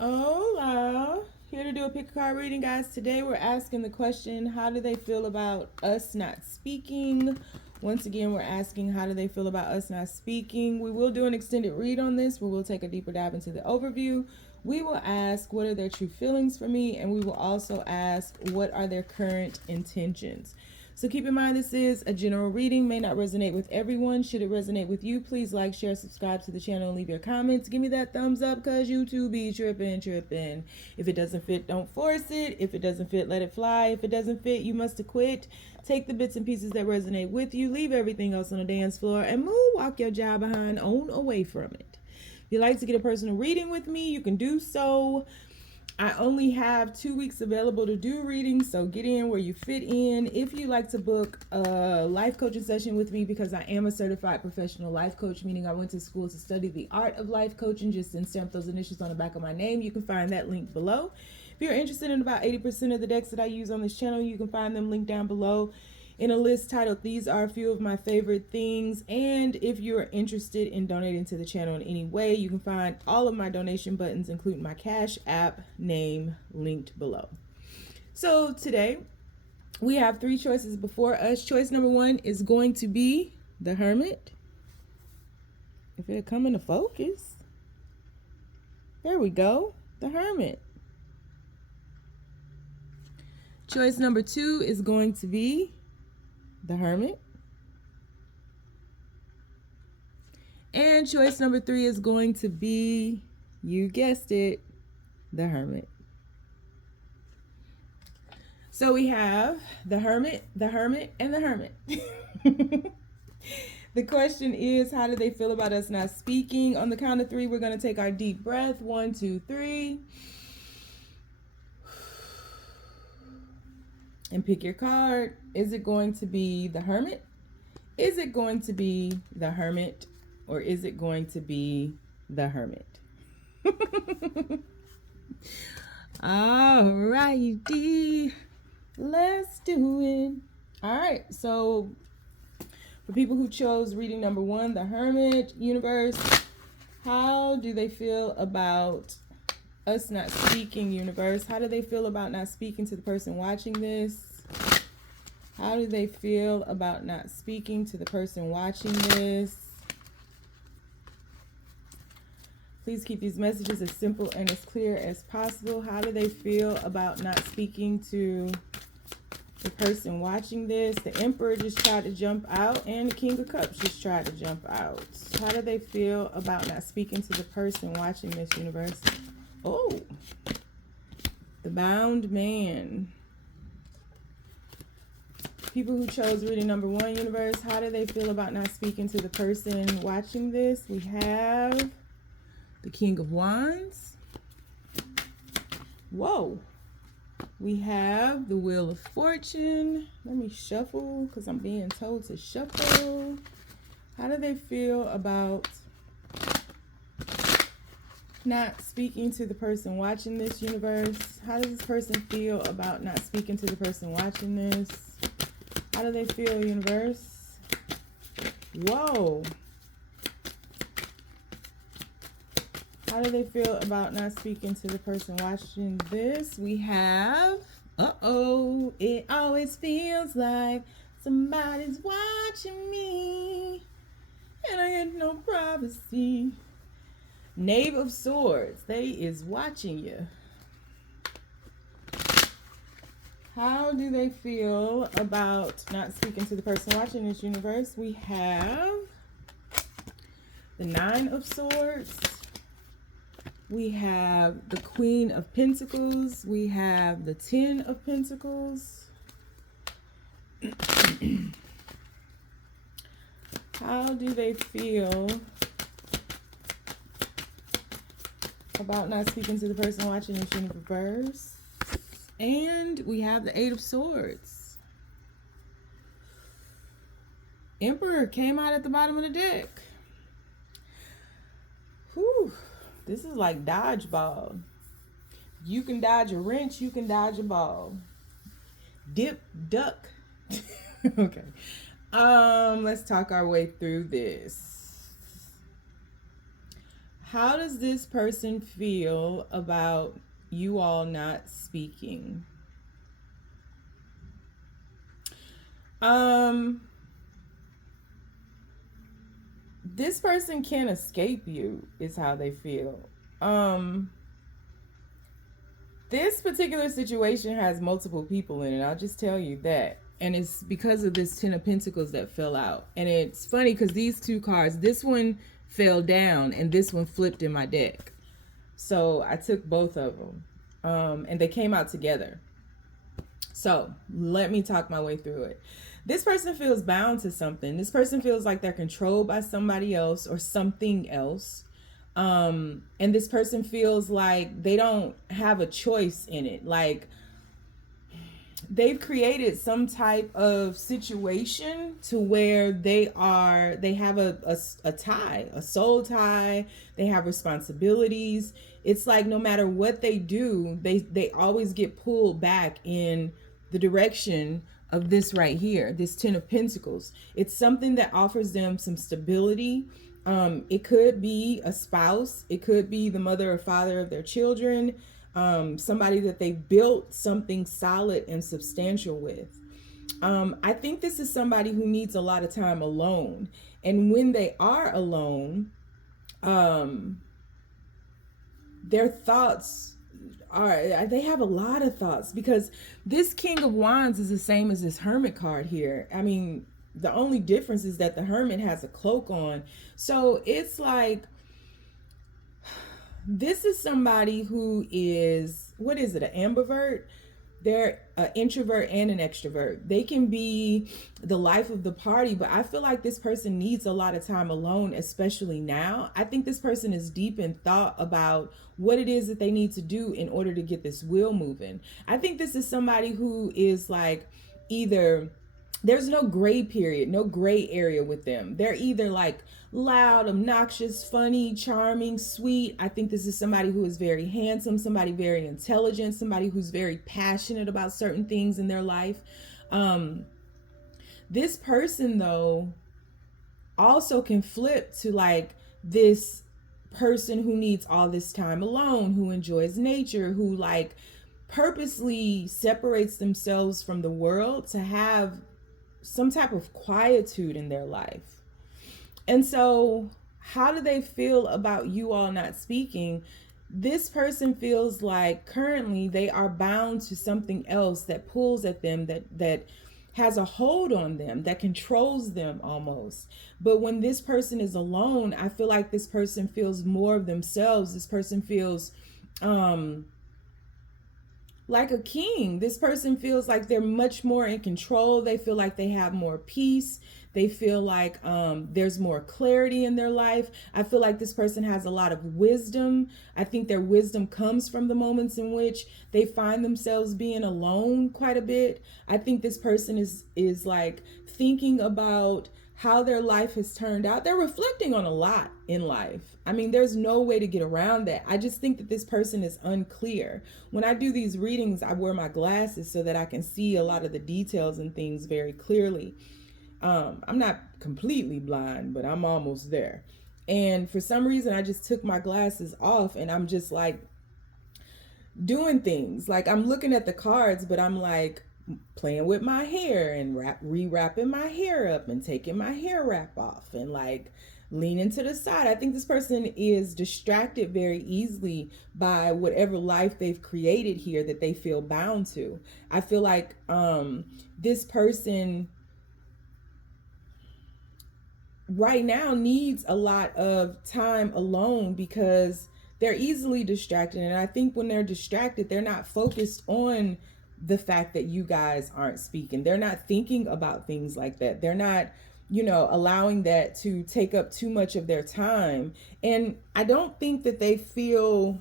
Hola. Here to do a pick a card reading, guys. Today we're asking the question, how do they feel about us not speaking? Once again, we're asking, how do they feel about us not speaking? We will do an extended read on this where we'll take a deeper dive into the overview. We will ask, what are their true feelings for me? And we will also ask, what are their current intentions? So keep in mind, this is a general reading, may not resonate with everyone. Should it resonate with you, please like, share, subscribe to the channel, and leave your comments. Give me that thumbs up because YouTube be tripping. If it doesn't fit, don't force it. If it doesn't fit, let it fly. If it doesn't fit, you must quit. Take the bits and pieces that resonate with you, leave everything else on the dance floor, and walk your job behind on away from it. If you'd like to get a personal reading with me, you can do so. I only have 2 weeks available to do readings, so get in where you fit in. If you like to book a life coaching session with me, because I am a certified professional life coach, meaning I went to school to study the art of life coaching, just stamp those initials on the back of my name. You can find that link below. If you're interested in about 80% of the decks that I use on this channel, you can find them linked down below in a list titled These Are a Few of My Favorite Things. And if you're interested in donating to the channel in any way, you can find all of my donation buttons, including my Cash App name, linked below. So today we have 3 choices before us. Choice number 1 is going to be the Hermit. If it'll come into focus. There we go. The Hermit. Choice number 2 is going to be the Hermit. And choice number 3 is going to be, you guessed it, the Hermit. So we have the Hermit, and the Hermit. The question is, how do they feel about us not speaking? On the count of 3, we're going to take our deep breath. 1, 2, 3. And pick your card. Is it going to be the Hermit? Is it going to be the Hermit? Or is it going to be the Hermit? All righty. Let's do it. All right. So for people who chose reading number 1, the Hermit, universe, how do they feel about us not speaking, universe? How do they feel about not speaking to the person watching this? How do they feel about not speaking to the person watching this? Please keep these messages as simple and as clear as possible. How do they feel about not speaking to the person watching this? The Emperor just tried to jump out, and the King of Cups just tried to jump out. How do they feel about not speaking to the person watching this, universe? Oh, the Bound Man. People who chose reading number 1, universe, how do they feel about not speaking to the person watching this? We have the King of Wands. Whoa. We have the Wheel of Fortune. Let me shuffle because I'm being told to shuffle. How do they feel about not speaking to the person watching this, universe? How does this person feel about not speaking to the person watching this? How do they feel, universe? Whoa. How do they feel about not speaking to the person watching this? We have, uh-oh, it always feels like somebody's watching me and I get no privacy. Knave of Swords, they is watching you. How do they feel about not speaking to the person watching this, universe? We have the 9 of Swords. We have the Queen of Pentacles. We have the 10 of Pentacles. How do they feel about not speaking to the person watching this, universe? And we have the 8 of Swords. Emperor came out at the bottom of the deck. Whew. This is like dodgeball. You can dodge a wrench, you can dodge a ball. Dip, duck. Okay. Let's talk our way through this. How does this person feel about you all not speaking? Um, this person can't escape you, is how they feel. Um, this particular situation has multiple people in it. I'll just tell you that. And it's because of this Ten of Pentacles that fell out. And it's funny because these two cards, this one fell down and this one flipped in my deck. So I took both of them. And they came out together. So let me talk my way through it. This person feels bound to something. This person feels like they're controlled by somebody else or something else. And this person feels like they don't have a choice in it. Like they've created some type of situation to where they have a tie, a soul tie. They have responsibilities. It's like no matter what they do, they always get pulled back in the direction of this right here, this Ten of Pentacles. It's something that offers them some stability. It could be a spouse. It could be the mother or father of their children. Somebody that they built something solid and substantial with. I think this is somebody who needs a lot of time alone. And when they are alone, their thoughts they have a lot of thoughts, because this King of Wands is the same as this Hermit card here. I mean, the only difference is that the Hermit has a cloak on. So it's like, this is somebody who is, what is it, an ambivert? They're an introvert and an extrovert. They can be the life of the party, but I feel like this person needs a lot of time alone, especially now. I think this person is deep in thought about what it is that they need to do in order to get this wheel moving. I think this is somebody who is like, either there's no gray period, no gray area with them. They're either like loud, obnoxious, funny, charming, sweet. I think this is somebody who is very handsome, somebody very intelligent, somebody who's very passionate about certain things in their life. This person, though, also can flip to like this person who needs all this time alone, who enjoys nature, who like purposely separates themselves from the world to have some type of quietude in their life. And so how do they feel about you all not speaking? This person feels like currently they are bound to something else that pulls at them, that has a hold on them, that controls them almost. But when this person is alone, I feel like this person feels more of themselves. This person feels like a king. This person feels like they're much more in control. They feel like they have more peace. They feel like there's more clarity in their life. I feel like this person has a lot of wisdom. I think their wisdom comes from the moments in which they find themselves being alone quite a bit. I think this person is like thinking about how their life has turned out. They're reflecting on a lot in life. I mean, there's no way to get around that. I just think that this person is unclear. When I do these readings, I wear my glasses so that I can see a lot of the details and things very clearly. I'm not completely blind, but I'm almost there. And for some reason, I just took my glasses off and I'm just like doing things. Like I'm looking at the cards, but I'm like playing with my hair and rewrapping my hair up and taking my hair wrap off and like leaning to the side. I think this person is distracted very easily by whatever life they've created here that they feel bound to. I feel like this person right now needs a lot of time alone because they're easily distracted. And I think when they're distracted, they're not focused on the fact that you guys aren't speaking. They're not thinking about things like that. They're not, allowing that to take up too much of their time. And I don't think that they feel,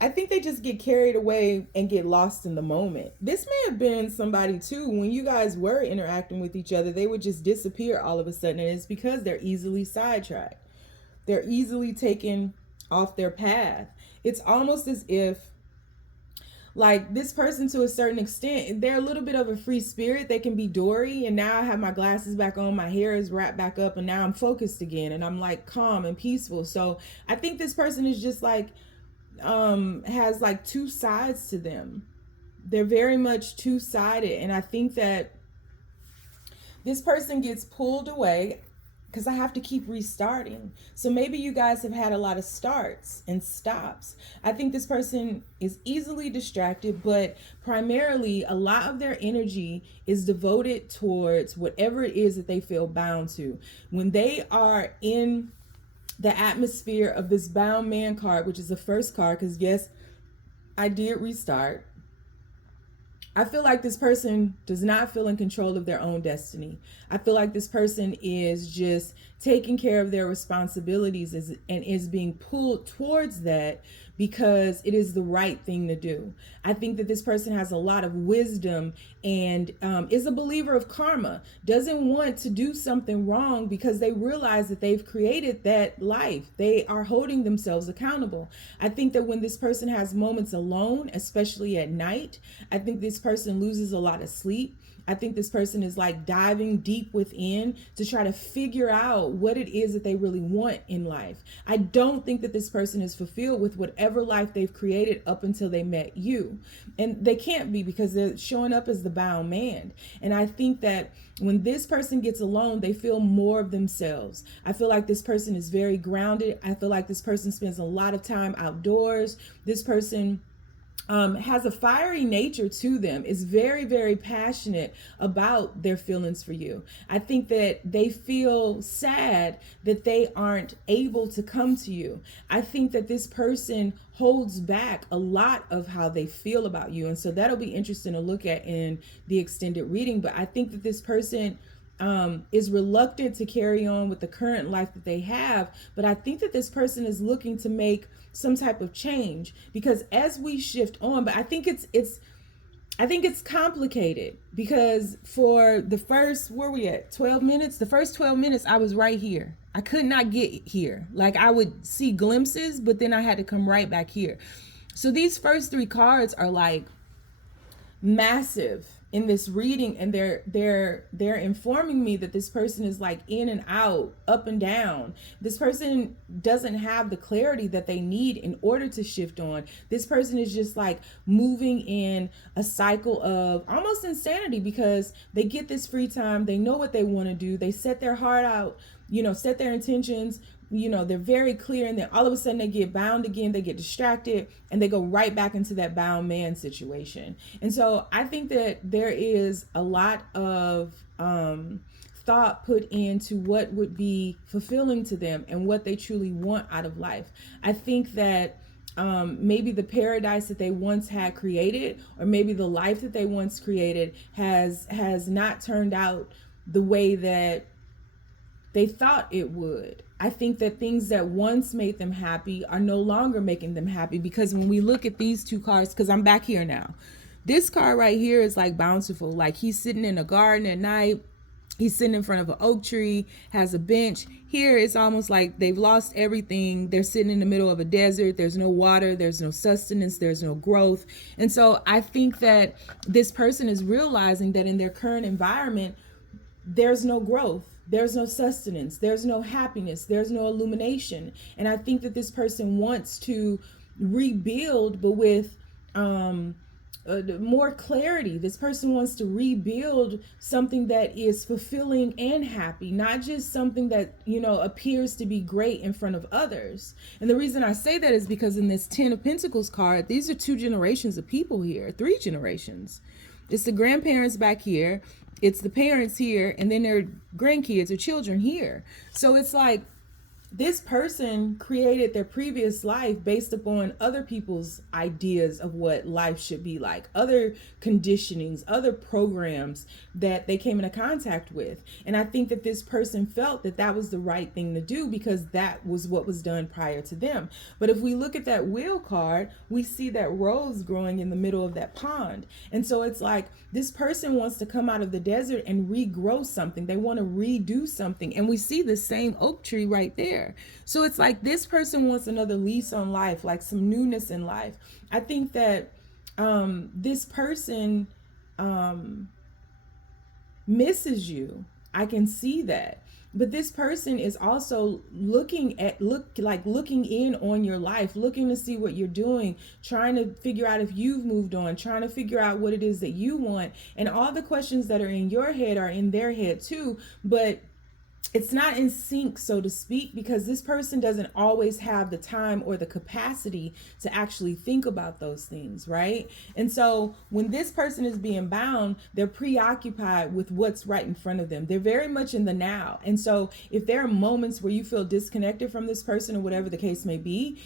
I think they just get carried away and get lost in the moment. This may have been somebody too, when you guys were interacting with each other, they would just disappear all of a sudden. And it's because they're easily sidetracked. They're easily taken off their path. It's almost as if Like this person, to a certain extent, they're a little bit of a free spirit. They can be Dory, and now I have my glasses back on, my hair is wrapped back up, and now I'm focused again, and I'm like calm and peaceful. So I think this person is just like has like two sides to them. They're very much two-sided, and I think that this person gets pulled away because I have to keep restarting. So maybe you guys have had a lot of starts and stops. I think this person is easily distracted, but primarily a lot of their energy is devoted towards whatever it is that they feel bound to. When they are in the atmosphere of this bound man card, which is the first card, because yes, I did restart. I feel like this person does not feel in control of their own destiny. I feel like this person is just taking care of their responsibilities and is being pulled towards that because it is the right thing to do. I think that this person has a lot of wisdom and is a believer of karma, doesn't want to do something wrong because they realize that they've created that life. They are holding themselves accountable. I think that when this person has moments alone, especially at night, I think this person loses a lot of sleep. I think this person is like diving deep within to try to figure out what it is that they really want in life. I don't think that this person is fulfilled with whatever life they've created up until they met you. And they can't be because they're showing up as the bound man. And I think that when this person gets alone, they feel more of themselves. I feel like this person is very grounded. I feel like this person spends a lot of time outdoors. This person has a fiery nature to them, is very, very passionate about their feelings for you. I think that they feel sad that they aren't able to come to you. I think that this person holds back a lot of how they feel about you. And so that'll be interesting to look at in the extended reading. But I think that this person is reluctant to carry on with the current life that they have. But I think that this person is looking to make some type of change, because as we shift on, but I think it's complicated, because for the first, where we at, 12 minutes, the first 12 minutes I was right here. I could not get here. Like I would see glimpses, but then I had to come right back here. So these first three cards are like massive in this reading, and they're informing me that this person is like in and out, up and down. This person doesn't have the clarity that they need in order to shift on. This person is just like moving in a cycle of almost insanity, because they get this free time, they know what they want to do, they set their heart out, set their intentions, they're very clear, and then all of a sudden they get bound again, they get distracted, and they go right back into that bound man situation. And so I think that there is a lot of thought put into what would be fulfilling to them and what they truly want out of life. I think that maybe the paradise that they once had created, or maybe the life that they once created has not turned out the way that they thought it would. I think that things that once made them happy are no longer making them happy, because when we look at these two cards, because I'm back here now, this card right here is like bountiful. Like he's sitting in a garden at night. He's sitting in front of an oak tree, has a bench. Here it's almost like they've lost everything. They're sitting in the middle of a desert. There's no water, there's no sustenance, there's no growth. And so I think that this person is realizing that in their current environment, there's no growth, there's no sustenance, there's no happiness, there's no illumination. And I think that this person wants to rebuild, but with more clarity. This person wants to rebuild something that is fulfilling and happy, not just something that, appears to be great in front of others. And the reason I say that is because in this 10 of Pentacles card, these are 2 generations of people here, 3 generations. It's the grandparents back here, it's the parents here, and then their grandkids or children here. So it's like this person created their previous life based upon other people's ideas of what life should be like, other conditionings, other programs that they came into contact with. And I think that this person felt that that was the right thing to do because that was what was done prior to them. But if we look at that wheel card, we see that rose growing in the middle of that pond. And so it's like this person wants to come out of the desert and regrow something. They want to redo something. And we see the same oak tree right there. So it's like this person wants another lease on life, like some newness in life. I think that this person misses you. I can see that. But this person is also looking in on your life, looking to see what you're doing, trying to figure out if you've moved on, trying to figure out what it is that you want. And all the questions that are in your head are in their head too, but it's not in sync, so to speak, because this person doesn't always have the time or the capacity to actually think about those things, right? And so when this person is being bound, they're preoccupied with what's right in front of them. They're very much in the now. And so if there are moments where you feel disconnected from this person or whatever the case may be,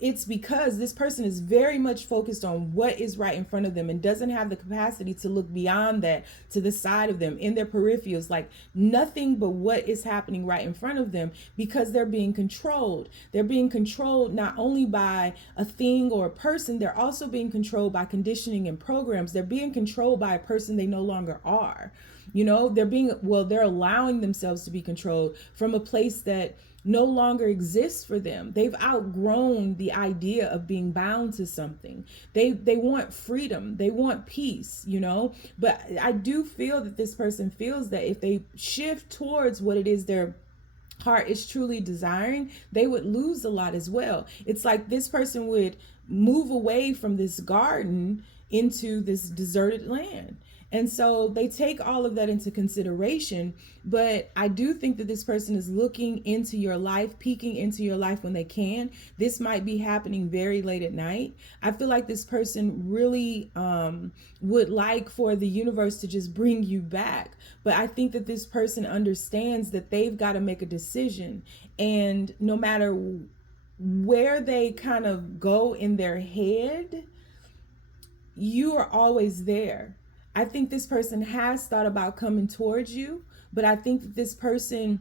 it's because this person is very much focused on what is right in front of them and doesn't have the capacity to look beyond that, to the side of them, in their peripherals, like nothing but what is happening right in front of them, because they're being controlled. They're being controlled not only by a thing or a person, they're also being controlled by conditioning and programs. They're being controlled by a person they no longer are. They're allowing themselves to be controlled from a place that no longer exists for them. They've outgrown the idea of being bound to something. They want freedom. They want peace, But I do feel that this person feels that if they shift towards what it is their heart is truly desiring, they would lose a lot as well. It's like this person would move away from this garden into this deserted land. And so they take all of that into consideration. But I do think that this person is looking into your life, peeking into your life when they can. This might be happening very late at night. I feel like this person really would like for the universe to just bring you back. But I think that this person understands that they've got to make a decision. And no matter where they kind of go in their head, you are always there. I think this person has thought about coming towards you, but I think that this person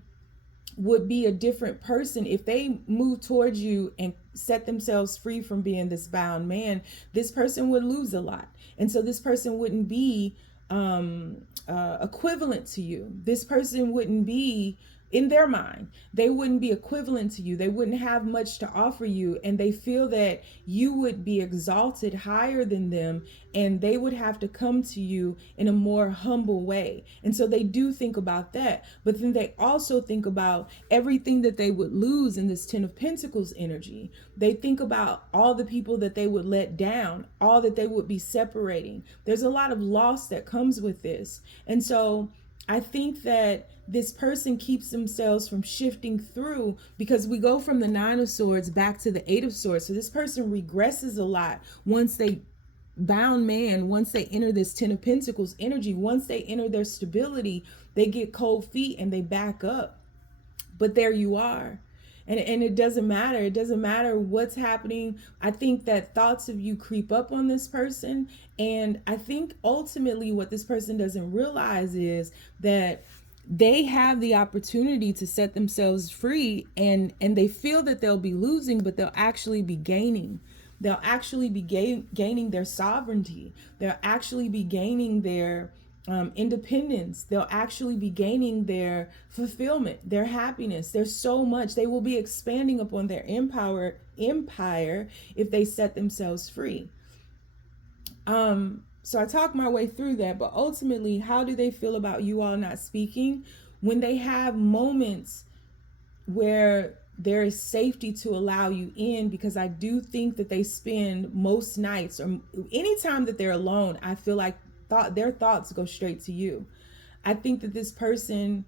would be a different person if they move towards you and set themselves free from being this bound man. This person would lose a lot. And so this person wouldn't be equivalent to you. This person wouldn't be, in their mind, they wouldn't be equivalent to you. They wouldn't have much to offer you. And they feel that you would be exalted higher than them, and they would have to come to you in a more humble way. And so they do think about that. But then they also think about everything that they would lose in this Ten of Pentacles energy. They think about all the people that they would let down, all that they would be separating. There's a lot of loss that comes with this. And so I think that this person keeps themselves from shifting through, because we go from the Nine of Swords back to the Eight of Swords. So this person regresses a lot once they once they enter this Ten of Pentacles energy. Once they enter their stability, they get cold feet and they back up. But there you are. And it doesn't matter. It doesn't matter what's happening. I think that thoughts of you creep up on this person. And I think ultimately what this person doesn't realize is that they have the opportunity to set themselves free, and they feel that they'll be losing, but they'll actually be gaining. They'll actually be gaining their sovereignty. They'll actually be gaining their independence. They'll actually be gaining their fulfillment, their happiness. There's so much. They will be expanding upon their empire if they set themselves free. So I talked my way through that, but ultimately, how do they feel about you all not speaking? When they have moments where there is safety to allow you in, because I do think that they spend most nights, or anytime that they're alone, I feel like their thoughts go straight to you. I think that this person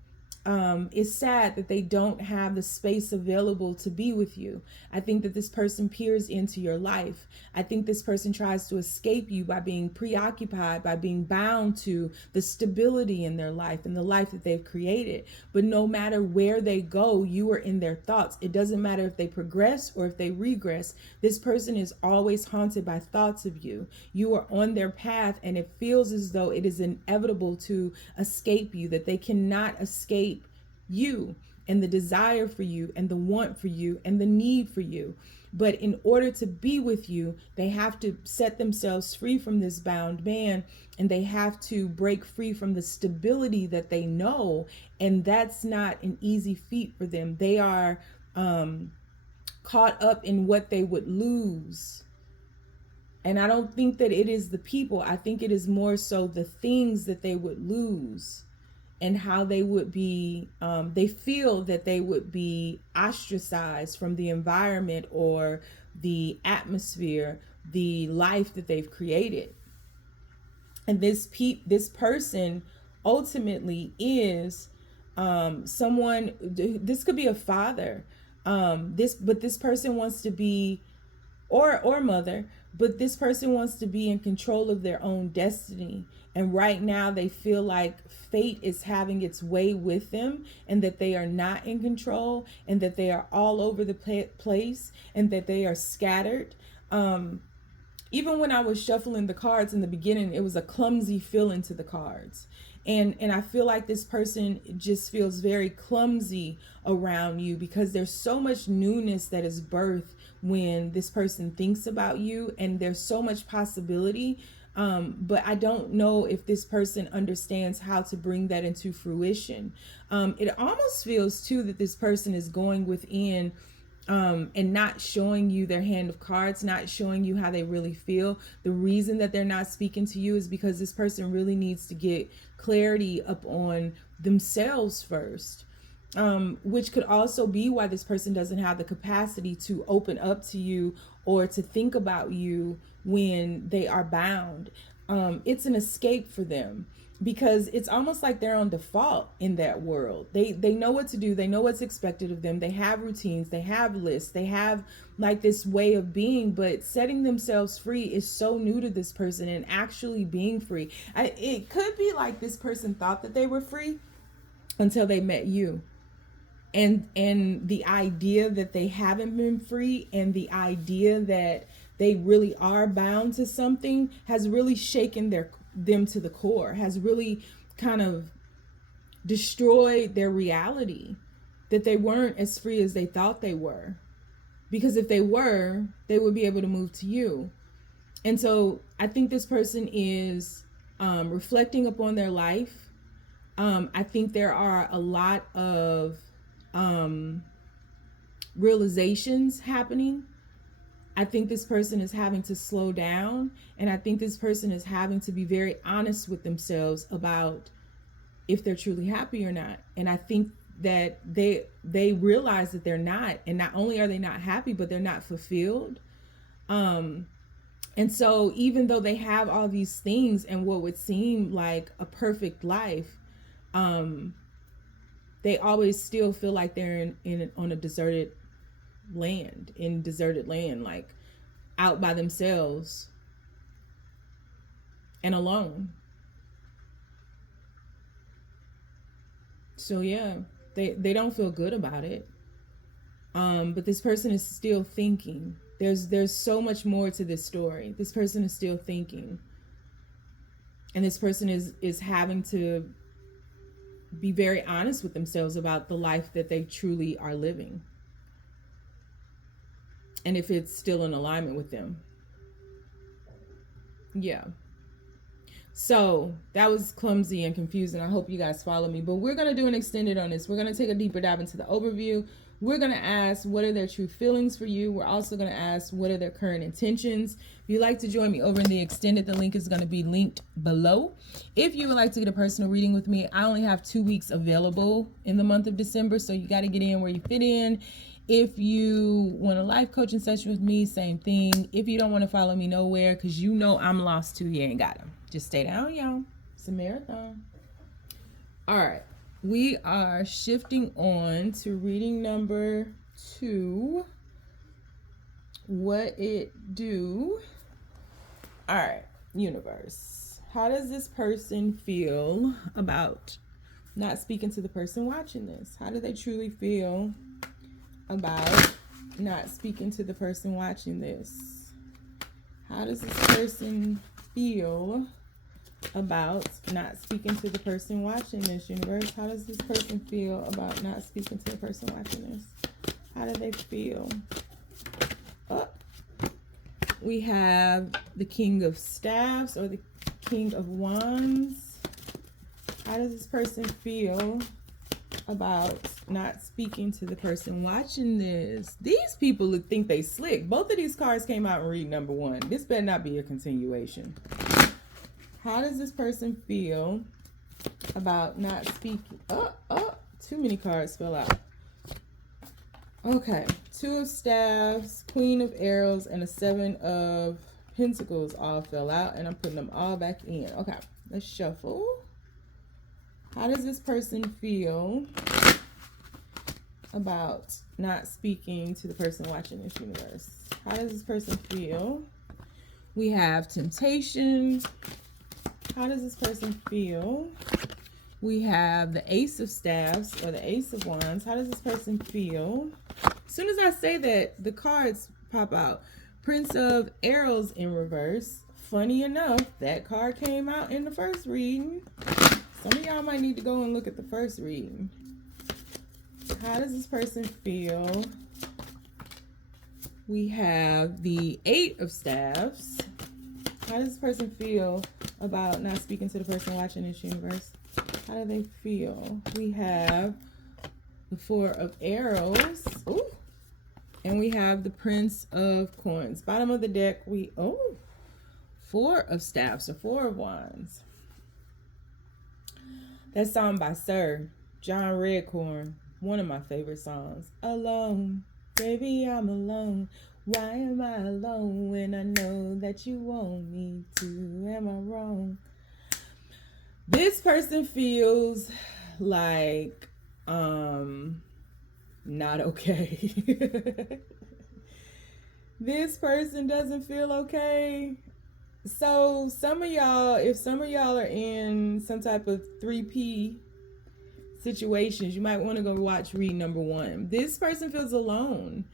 is sad that they don't have the space available to be with you. I think that this person peers into your life. I think this person tries to escape you by being preoccupied, by being bound to the stability in their life and the life that they've created. But no matter where they go, you are in their thoughts. It doesn't matter if they progress or if they regress. This person is always haunted by thoughts of you. You are on their path, and it feels as though it is inevitable to escape you, that they cannot escape you and the desire for you and the want for you and the need for you. But in order to be with you, they have to set themselves free from this bound man, and they have to break free from the stability that they know. And that's not an easy feat for them. They are caught up in what they would lose. And I don't think that it is the people. I think it is more so the things that they would lose and how they would be, they feel that they would be ostracized from the environment or the atmosphere, the life that they've created. And this person ultimately is someone, this could be a father, but this person wants to be, or mother, but this person wants to be in control of their own destiny. And right now they feel like fate is having its way with them, and that they are not in control, and that they are all over the place, and that they are scattered. Even when I was shuffling the cards in the beginning, it was a clumsy feeling to the cards. And I feel like this person just feels very clumsy around you, because there's so much newness that is birthed when this person thinks about you, and there's so much possibility. But I don't know if this person understands how to bring that into fruition. It almost feels too that this person is going within and not showing you their hand of cards, not showing you how they really feel. The reason that they're not speaking to you is because this person really needs to get clarity up on themselves first, which could also be why this person doesn't have the capacity to open up to you or to think about you when they are bound. It's an escape for them, because it's almost like they're on default in that world. They know what to do. They know what's expected of them. They have routines. They have lists. They have like this way of being, but setting themselves free is so new to this person, and actually being free. It could be like this person thought that they were free until they met you. And the idea that they haven't been free, and the idea that they really are bound to something, has really shaken them to the core, has really kind of destroyed their reality, that they weren't as free as they thought they were. Because if they were, they would be able to move to you. And so I think this person is reflecting upon their life. I think there are a lot of realizations happening. I think this person is having to slow down, and I think this person is having to be very honest with themselves about if they're truly happy or not. And I think that they realize that they're not, and not only are they not happy, but they're not fulfilled. And so even though they have all these things and what would seem like a perfect life, they always still feel like they're on a deserted land, like out by themselves and alone. So yeah, they don't feel good about it. But this person is still thinking. There's so much more to this story. This person is still thinking. And this person is having to be very honest with themselves about the life that they truly are living, and if it's still in alignment with them. Yeah. So that was clumsy and confusing. I hope you guys follow me, but we're going to do an extended on this. We're going to take a deeper dive into the overview. We're going to ask, what are their true feelings for you? We're also going to ask, what are their current intentions? If you'd like to join me over in the extended, the link is going to be linked below. If you would like to get a personal reading with me, I only have 2 weeks available in the month of December, so you got to get in where you fit in. If you want a life coaching session with me, same thing. If you don't want to follow me nowhere, because you know I'm lost too, you ain't got them. Just stay down, y'all. It's a marathon. All right. We are shifting on to reading number 2. What it do? All right, universe. How does this person feel about not speaking to the person watching this? How do they truly feel about not speaking to the person watching this? How does this person feel about not speaking to the person watching this, universe? How does this person feel about not speaking to the person watching this? How do they feel? Oh, we have the King of Staffs, or the King of Wands. How does this person feel about not speaking to the person watching this? These people think they slick. Both of these cards came out in read number 1. This better not be a continuation. How does this person feel about not speaking? Too many cards fell out. Okay, 2 of Staffs, Queen of Arrows, and a 7 of Pentacles all fell out, and I'm putting them all back in. Okay, let's shuffle. How does this person feel about not speaking to the person watching this universe? How does this person feel? We have Temptation. How does this person feel? We have the Ace of Staffs or the Ace of Wands. How does this person feel? As soon as I say that, the cards pop out. Prince of Arrows in reverse. Funny enough, that card came out in the first reading. Some of y'all might need to go and look at the first reading. How does this person feel? We have the 8 of Staffs. How does this person feel about not speaking to the person watching this universe? How do they feel? We have the 4 of Arrows. Ooh. And we have the Prince of Coins. Bottom of the deck, 4 of Staffs or 4 of Wands. That song by Sir John Redcorn, one of my favorite songs. Alone, baby, I'm alone. Why am I alone when I know that you want me to? Am I wrong? This person feels like not okay. This person doesn't feel okay. So some of y'all, if some of y'all are in some type of 3P situations, you might want to go watch read number 1. This person feels alone.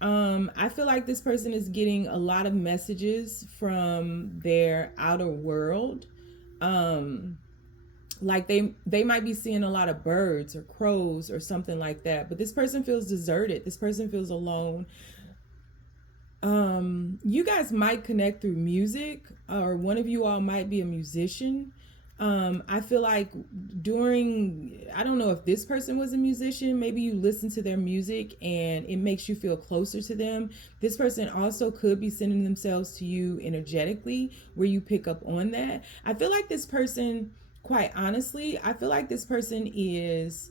I feel like this person is getting a lot of messages from their outer world. Like they might be seeing a lot of birds or crows or something like that. But this person feels deserted. This person feels alone. You guys might connect through music, or one of you all might be a musician. I feel like I don't know if this person was a musician, maybe you listen to their music and it makes you feel closer to them. This person also could be sending themselves to you energetically, where you pick up on that. I feel like this person, quite honestly, I feel like this person is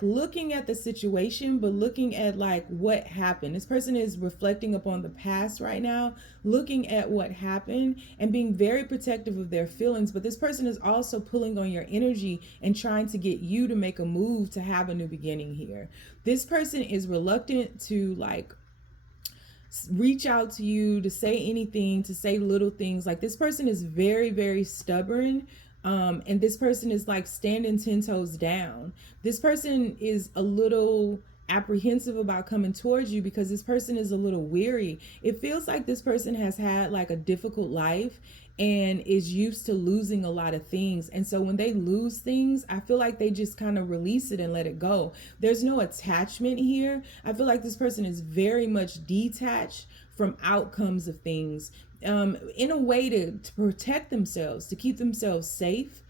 looking at the situation, but looking at like what happened. This person is reflecting upon the past right now, looking at what happened and being very protective of their feelings. But this person is also pulling on your energy and trying to get you to make a move to have a new beginning here. This person is reluctant to reach out to you, to say anything, to say little things. Like this person is very, very stubborn. And this person is like standing 10 toes down. This person is a little apprehensive about coming towards you because this person is a little weary. It feels like this person has had like a difficult life and is used to losing a lot of things. And so when they lose things, I feel like they just kind of release it and let it go. There's no attachment here. I feel like this person is very much detached from outcomes of things, in a way to protect themselves, to keep themselves safe.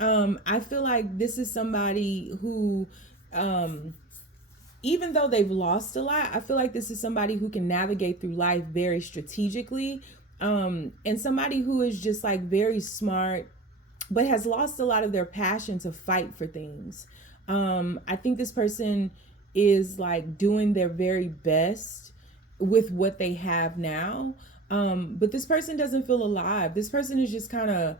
I feel like this is somebody who, even though they've lost a lot, I feel like this is somebody who can navigate through life very strategically, and somebody who is just like very smart, but has lost a lot of their passion to fight for things. I think this person is like doing their very best with what they have now. But this person doesn't feel alive. This person is just kind of,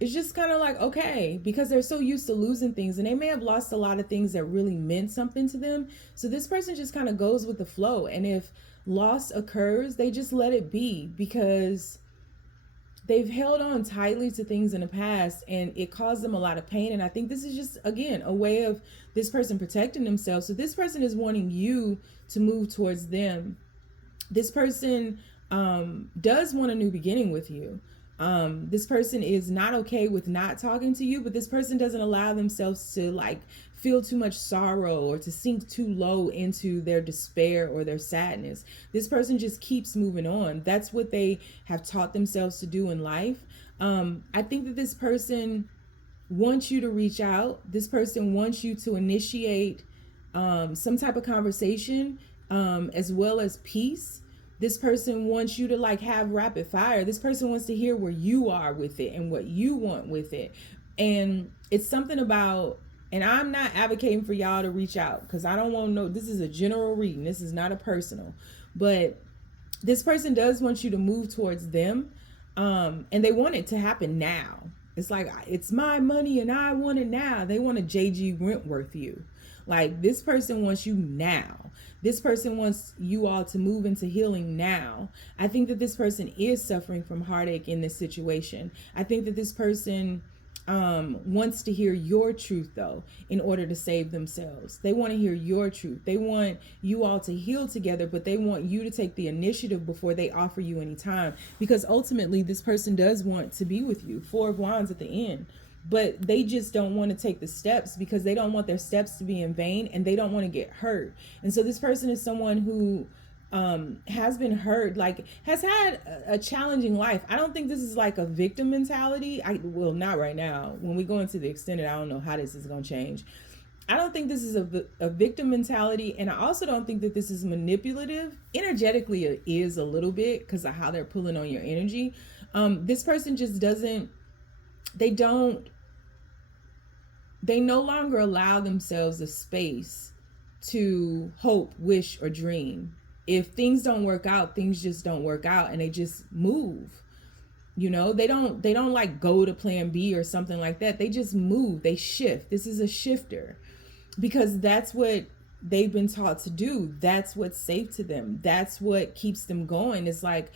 it's just kind of like, okay, because they're so used to losing things, and they may have lost a lot of things that really meant something to them. So this person just kind of goes with the flow. And if loss occurs, they just let it be, because they've held on tightly to things in the past and it caused them a lot of pain. And I think this is just, again, a way of this person protecting themselves. So this person is wanting you to move towards them. This person does want a new beginning with you. This person is not okay with not talking to you, but this person doesn't allow themselves to like feel too much sorrow or to sink too low into their despair or their sadness. This person just keeps moving on. That's what they have taught themselves to do in life. I think that this person wants you to reach out. This person wants you to initiate some type of conversation, as well as peace. This person wants you to like have rapid fire. This person wants to hear where you are with it and what you want with it. And it's something about, and I'm not advocating for y'all to reach out because I don't want to know. This is a general reading. This is not a personal. But this person does want you to move towards them. And they want it to happen now. It's like, it's my money and I want it now. They want to JG Wentworth you. Like, this person wants you now. This person wants you all to move into healing now. I think that this person is suffering from heartache in this situation. I think that this person wants to hear your truth, though, in order to save themselves. They want to hear your truth. They want you all to heal together, but they want you to take the initiative before they offer you any time. Because ultimately, this person does want to be with you. 4 of Wands at the end. But they just don't want to take the steps because they don't want their steps to be in vain, and they don't want to get hurt. And so this person is someone who has been hurt, like has had a challenging life. I don't think this is like a victim mentality. Well, not right now. When we go into the extended, I don't know how this is going to change. I don't think this is a victim mentality. And I also don't think that this is manipulative. Energetically, it is a little bit because of how they're pulling on your energy. This person just doesn't, they no longer allow themselves a space to hope, wish, or dream. If things don't work out, things just don't work out, and they just move. You know, they don't like go to plan B or something like that. They just move, they shift. This is a shifter because that's what they've been taught to do. That's what's safe to them. That's what keeps them going. It's like,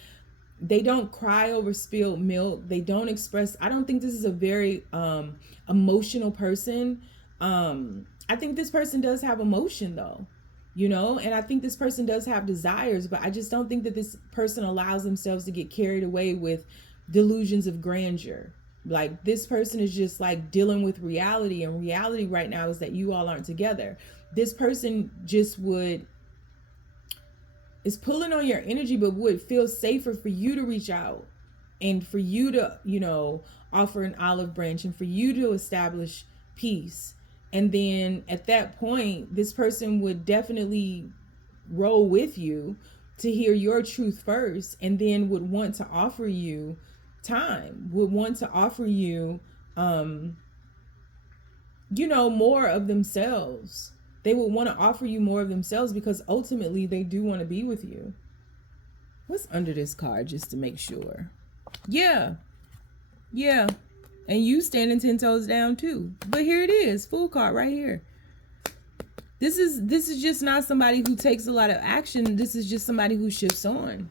they don't cry over spilled milk. They don't express. I don't think this is a very emotional person. I think this person does have emotion, though, you know, and I think this person does have desires, but I just don't think that this person allows themselves to get carried away with delusions of grandeur. Like, this person is just like dealing with reality, and reality right now is that you all aren't together. This person just is pulling on your energy, but would feel safer for you to reach out and for you to, you know, offer an olive branch and for you to establish peace. And then at that point, this person would definitely roll with you to hear your truth first, and then would want to offer you time, would want to offer you, you know, more of themselves. They would want to offer you more of themselves because ultimately they do want to be with you. What's under this card, just to make sure? Yeah. And you standing 10 toes down too. But here it is, Fool card right here. This is just not somebody who takes a lot of action. This is just somebody who shifts on.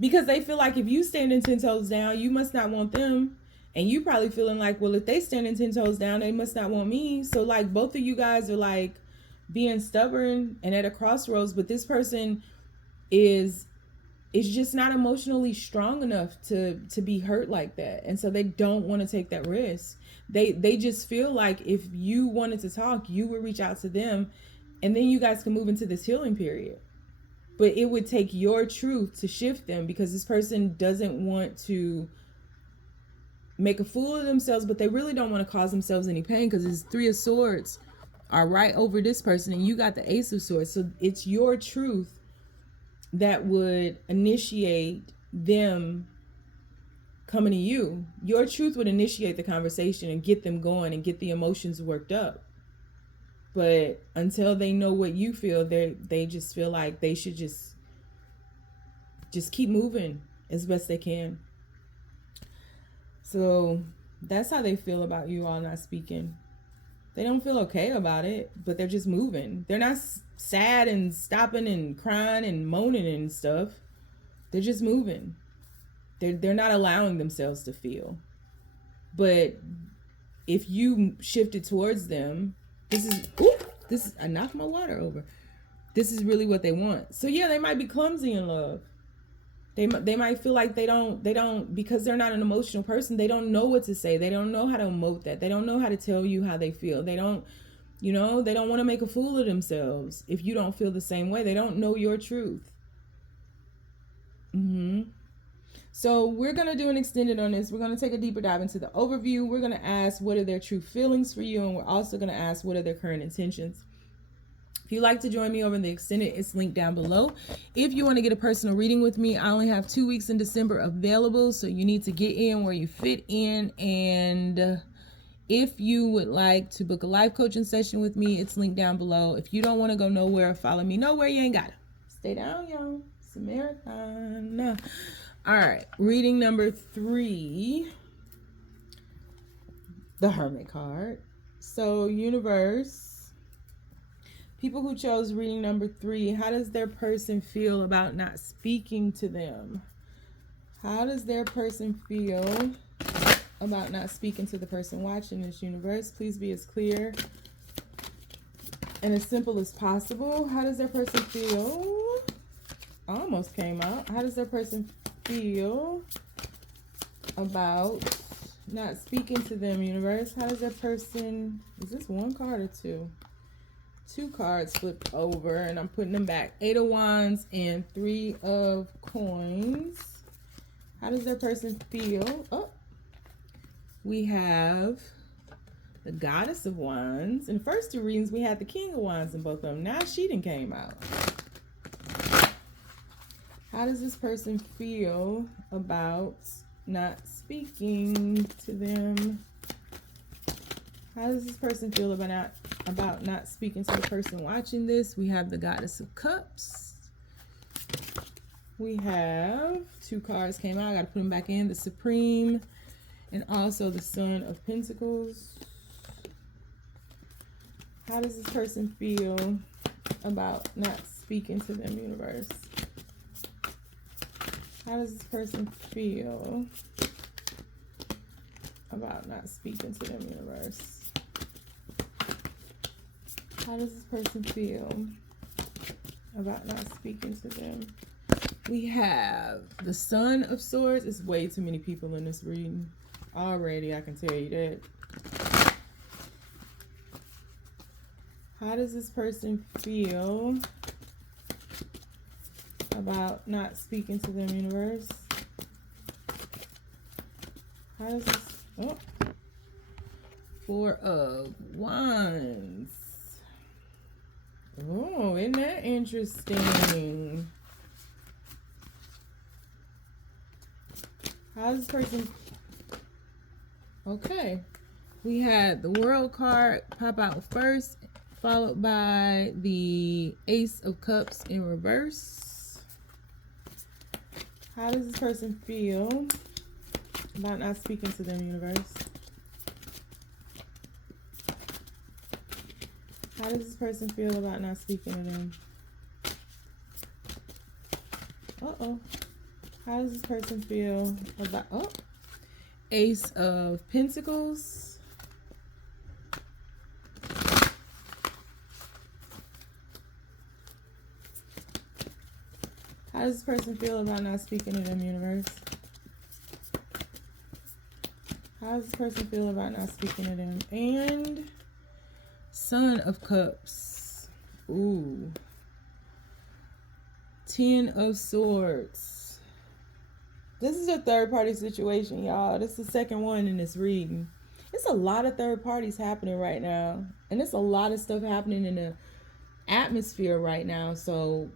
Because they feel like if you standing 10 toes down, you must not want them. And you probably feeling like, well, if they standing 10 toes down, they must not want me. So like both of you guys are like being stubborn and at a crossroads, but this person is just not emotionally strong enough to be hurt like that. And so they don't want to take that risk. They just feel like if you wanted to talk, you would reach out to them, and then you guys can move into this healing period. But it would take your truth to shift them, because this person doesn't want to make a fool of themselves, but they really don't want to cause themselves any pain, because it's 3 of Swords are right over this person and you got the Ace of Swords. So it's your truth that would initiate them coming to you. Your truth would initiate the conversation and get them going and get the emotions worked up. But until they know what you feel, they just feel like they should just keep moving as best they can. So that's how they feel about you all not speaking. They don't feel okay about it, but they're just moving. They're not sad and stopping and crying and moaning and stuff. They're just moving. They're not allowing themselves to feel. But if you shifted towards them, I knocked my water over. This is really what they want. So yeah, they might be clumsy in love. They might feel like they don't, because they're not an emotional person, they don't know what to say. They don't know how to emote that. They don't know how to tell you how they feel. They don't, you know, they don't want to make a fool of themselves if you don't feel the same way. They don't know your truth. So we're going to do an extended on this. We're going to take a deeper dive into the overview. We're going to ask what are their true feelings for you, and we're also going to ask what are their current intentions. If you'd like to join me over in the extended, it's linked down below. If you want to get a personal reading with me, I only have 2 weeks in December available, so you need to get in where you fit in. And if you would like to book a life coaching session with me, it's linked down below. If you don't want to go nowhere, follow me nowhere, you ain't got it. Stay down, y'all. It's a marathon. All right, reading number 3, the Hermit card. So, universe, people who chose reading number 3, how does their person feel about not speaking to them? How does their person feel about not speaking to the person watching this, universe? Please be as clear and as simple as possible. How does their person feel? Almost came out. How does their person feel about not speaking to them, universe? How does that person, is this 1 card or 2? 2 cards flipped over and I'm putting them back. 8 of Wands and 3 of Coins. How does that person feel? Oh, we have the Goddess of Wands. In the first 2 readings we had the King of Wands in both of them. Now she done came out. How does this person feel about not speaking to them? How does this person feel about not speaking to the person watching this? We have the Goddess of Cups. We have 2 cards came out. I got to put them back in. The Supreme and also the Son of Pentacles. How does this person feel about not speaking to them, universe? How does this person feel about not speaking to them, universe? How does this person feel about not speaking to them? We have the Son of Swords. It's way too many people in this reading already, I can tell you that. How does this person feel about not speaking to them, universe? How does this, oh, 4 of Wands. Oh, isn't that interesting? How does this person, okay, we had the World card pop out first, followed by the Ace of Cups in reverse. How does this person feel about not speaking to them, universe? How does this person feel about not speaking to them? Uh-oh. How does this person feel about, oh, Ace of Pentacles. How does this person feel about not speaking to them, universe? How does this person feel about not speaking to them? And Son of Cups. Ooh. 10 of Swords. This is a third party situation, y'all. This is the second one in this reading. It's a lot of third parties happening right now. And it's a lot of stuff happening in the atmosphere right now. So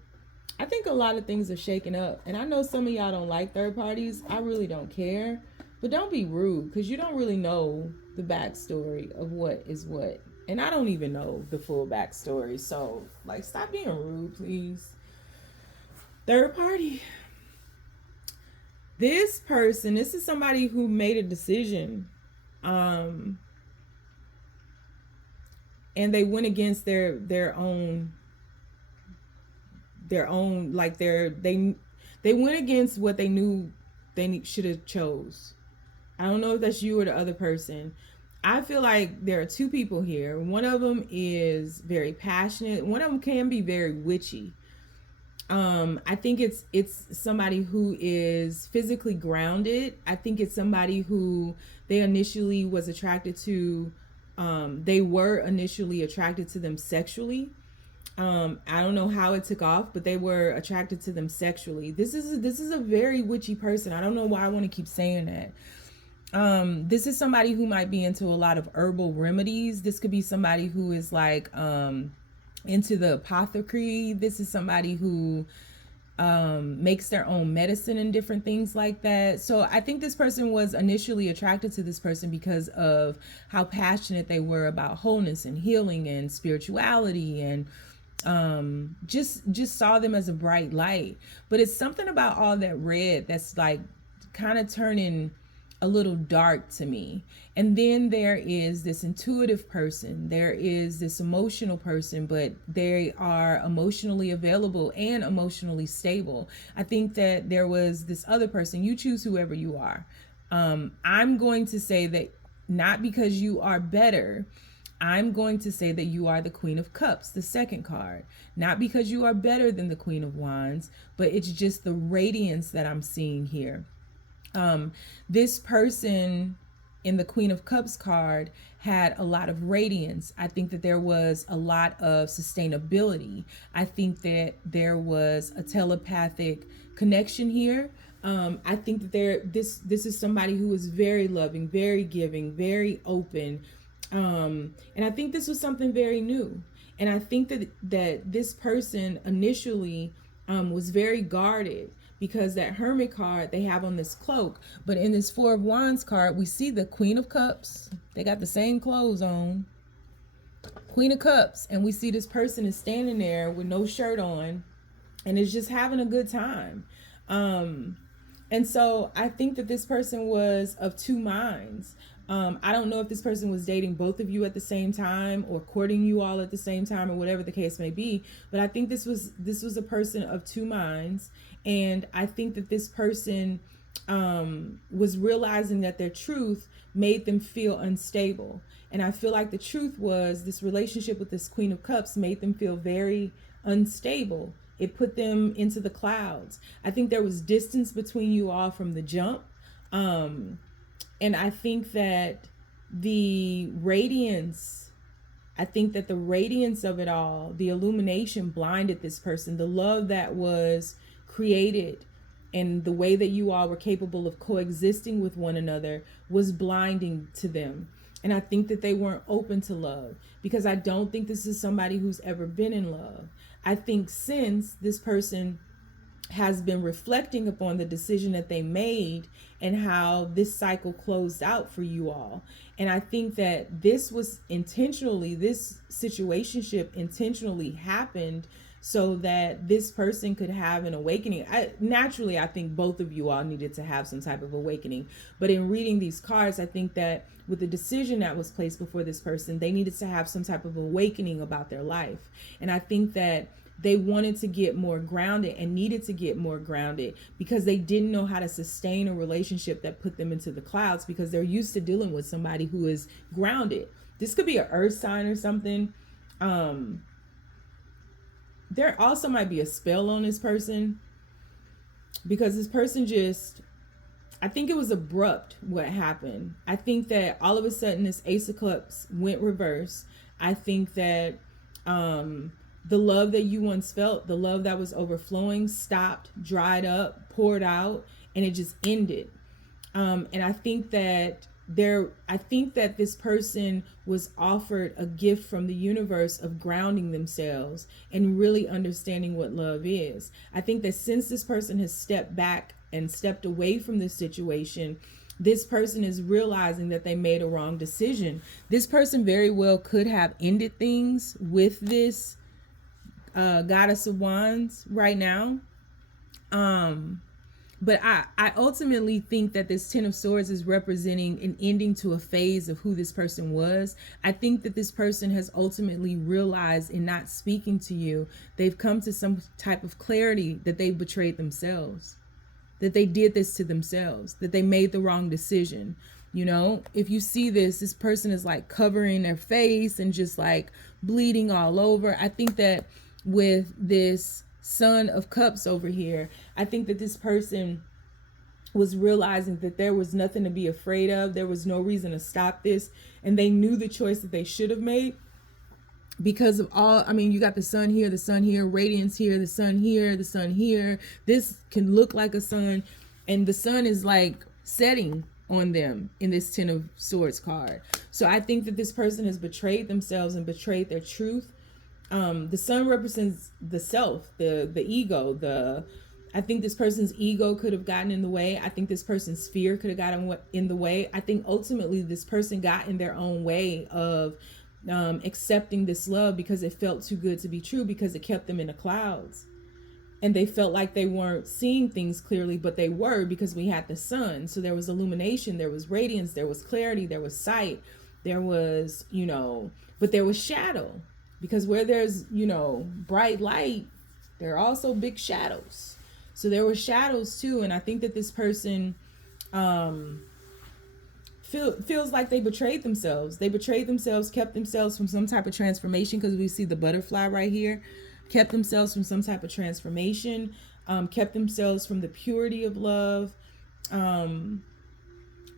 I think a lot of things are shaking up. And I know some of y'all don't like third parties. I really don't care. But don't be rude, because you don't really know the backstory of what is what. And I don't even know the full backstory. So, like, stop being rude, please. Third party. This person, this is somebody who made a decision. And they went against their own, like they went against what they knew they should have chose. I don't know if that's you or the other person. I feel like there are two people here. One of them is very passionate. One of them can be very witchy. I think it's somebody who is physically grounded. I think it's somebody who they initially was attracted to. They were initially attracted to them sexually. I don't know how it took off, but they were attracted to them sexually. This is a very witchy person. I don't know why I want to keep saying that. This is somebody who might be into a lot of herbal remedies. This could be somebody who is like into the apothecary. This is somebody who makes their own medicine and different things like that. So I think this person was initially attracted to this person because of how passionate they were about wholeness and healing and spirituality, and just saw them as a bright light. But it's something about all that red that's like kind of turning a little dark to me. And then there is this intuitive person, there is this emotional person, but they are emotionally available and emotionally stable. I think that there was this other person. You choose whoever you are. I'm going to say that not because you are better. I'm going to say that you are the Queen of Cups, the second card. Not because you are better than the Queen of Wands, but it's just the radiance that I'm seeing here. This person in the Queen of Cups card had a lot of radiance. I think that there was a lot of sustainability. I think that there was a telepathic connection here. I think that this is somebody who is very loving, very giving, very open. And I think this was something very new. And I think that this person initially was very guarded, because that Hermit card they have on this cloak. But in this Four of Wands card, we see the Queen of Cups. They got the same clothes on. Queen of Cups. And we see this person is standing there with no shirt on and is just having a good time. And so I think that this person was of two minds. I don't know if this person was dating both of you at the same time or courting you all at the same time or whatever the case may be. But I think this was a person of two minds. And I think that this person was realizing that their truth made them feel unstable. And I feel like the truth was this relationship with this Queen of Cups made them feel very unstable. It put them into the clouds. I think there was distance between you all from the jump. And I think that the radiance of it all, the illumination blinded this person. The love that was created and the way that you all were capable of coexisting with one another was blinding to them. And I think that they weren't open to love, because I don't think this is somebody who's ever been in love. I think since this person has been reflecting upon the decision that they made and how this cycle closed out for you all. And I think that this situationship intentionally happened so that this person could have an awakening. I think both of you all needed to have some type of awakening. But in reading these cards, I think that with the decision that was placed before this person, they needed to have some type of awakening about their life. And I think that they wanted to get more grounded and needed to get more grounded because they didn't know how to sustain a relationship that put them into the clouds, because they're used to dealing with somebody who is grounded. This could be an earth sign or something. There also might be a spell on this person, because this person I think it was abrupt what happened. I think that all of a sudden this Ace of Cups went reverse. I think that the love that you once felt, the love that was overflowing, stopped, dried up, poured out, and it just ended. And I think that this person was offered a gift from the universe of grounding themselves and really understanding what love is. I think that since this person has stepped back and stepped away from this situation, this person is realizing that they made a wrong decision. This person very well could have ended things with this Goddess of Wands right now. But I ultimately think that this Ten of Swords is representing an ending to a phase of who this person was. I think that this person has ultimately realized, in not speaking to you, they've come to some type of clarity that they betrayed themselves, that they did this to themselves, that they made the wrong decision. You know, if you see this person is like covering their face and just like bleeding all over. I think that with this Son of Cups over here, I think that this person was realizing that there was nothing to be afraid of. There was no reason to stop this. And they knew the choice that they should have made. because of all, I mean, you got the sun here, radiance here, the sun here, the sun here. This can look like a sun, and the sun is like setting on them in this Ten of Swords card. So I think that this person has betrayed themselves and betrayed their truth. The sun represents the self, the ego, I think this person's ego could have gotten in the way. I think this person's fear could have gotten in the way. I think ultimately this person got in their own way of accepting this love because it felt too good to be true, because it kept them in the clouds. And they felt like they weren't seeing things clearly, but they were, because we had the sun. So there was illumination, there was radiance, there was clarity, there was sight, there was, but there was shadow. Because where there's, bright light, there are also big shadows. So there were shadows too. And I think that this person feels like they betrayed themselves. They betrayed themselves, kept themselves from some type of transformation, because we see the butterfly right here. Kept themselves from some type of transformation, kept themselves from the purity of love.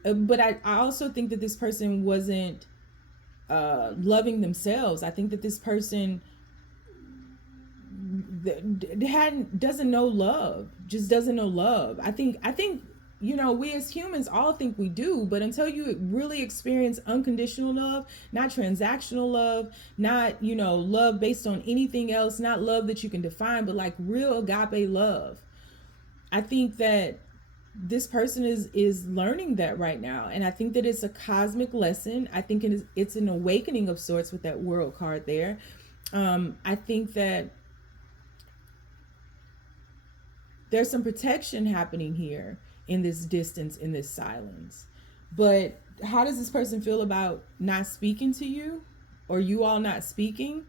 But I also think that this person wasn't loving themselves. I think that this person doesn't know love, just doesn't know love. I think we as humans all think we do, but until you really experience unconditional love, not transactional love, not love based on anything else, not love that you can define, but like real agape love, I think that this person is learning that right now. And I think that it's a cosmic lesson. I think it's an awakening of sorts with that World card there. I think that there's some protection happening here in this distance, in this silence. But how does this person feel about not speaking to you, or you all not speaking?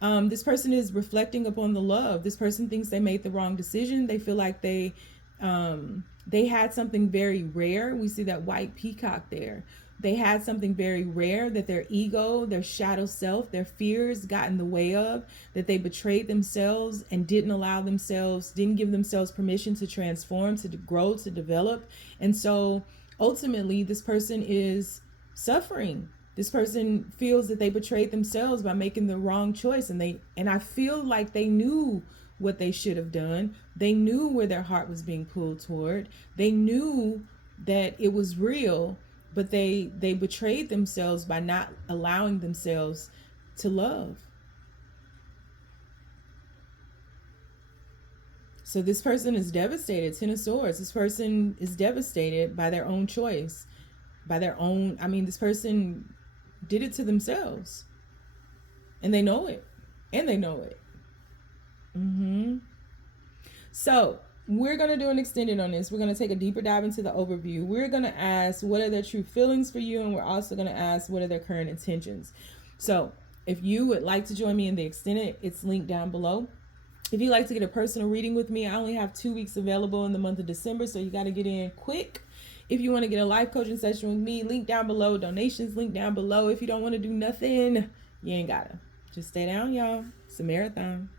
This person is reflecting upon the love. This person thinks they made the wrong decision. They feel like they had something very rare. We see that white peacock there. They had something very rare that their ego, their shadow self, their fears got in the way of, that they betrayed themselves and didn't give themselves permission to transform, to grow, to develop. And so ultimately this person is suffering. This person feels that they betrayed themselves by making the wrong choice. And I feel like they knew what they should have done. They knew where their heart was being pulled toward. They knew that it was real, but they betrayed themselves by not allowing themselves to love. So this person is devastated. Ten of Swords. This person is devastated by their own choice, this person did it to themselves, and they know it. So we're going to do an extended on this. We're going to take a deeper dive into the overview. We're going to ask, what are their true feelings for you? And we're also going to ask, what are their current intentions? So if you would like to join me in the extended, it's linked down below. If you'd like to get a personal reading with me, I only have 2 weeks available in the month of December, so you got to get in quick. If you want to get a life coaching session with me, link down below. Donations link down below. If you don't want to do nothing, you ain't gotta. Just stay down, y'all. It's a marathon.